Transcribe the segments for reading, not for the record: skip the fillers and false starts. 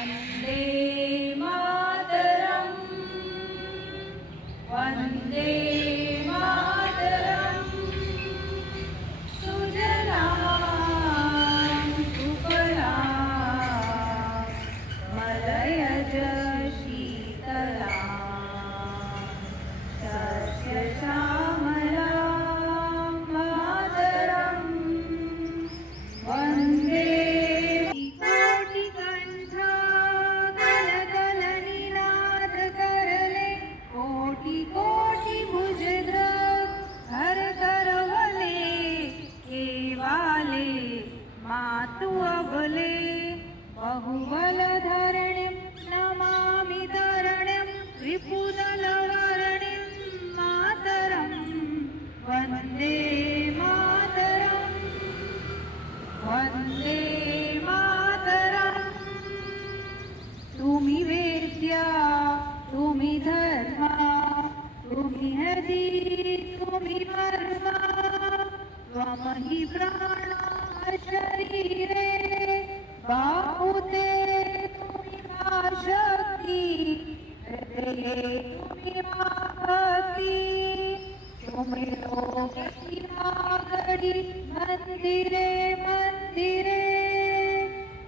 वन्दे मातरम् वन्दे मातरम् सुजलां सुफलां मलयज शीतलां सस्यश्यामलां मातरम् वन्दे कोटिकण्ठा गलगलनिनाद करले कोटि कोटि भुजद्रव हर करवले केवाले मातु अबले बहुबलधरणिं नमामि धरणिं रिपुदलवर्णिं मातरं वन्दे मातरम् वन्दे मातरम् तुम्ही वेद्या तुम्ही धर्मा तुम्ही हरी तुम्ही वर्मा त्वमहि प्राणा शरीरे बाहुते तुम्ही मा शक्ती हृदये तुम्ही मा भक्ती तुम्ही लोकी मागडी मंदिरे मंदिरे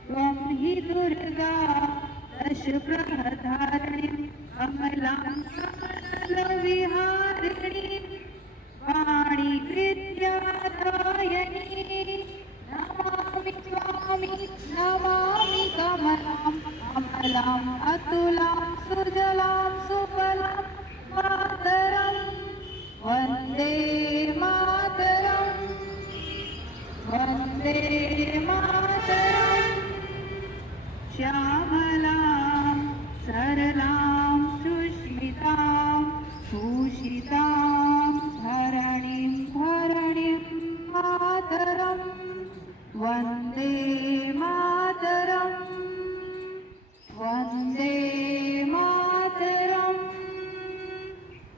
त्वं हि दुर्गा दश प्रधारिणीं कमलां कमलविहारिणीं वाणी कृत्यादायिनी नमामि त्वामि नमामि कमलां कमलाम् अतुलां सुजलां सुफलां मातरम् वन्दे मातरम् वन्दे मातरम् श्यामलां सरलां सुष्मितां भूषितां धरणिं मातरम् वन्दे मातरम् वन्दे मातरम्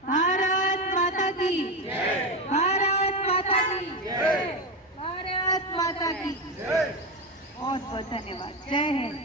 भारत माता की जय भारत माता की जय भारत माता की जय बहुत बहुत धन्यवाद जय हिंद।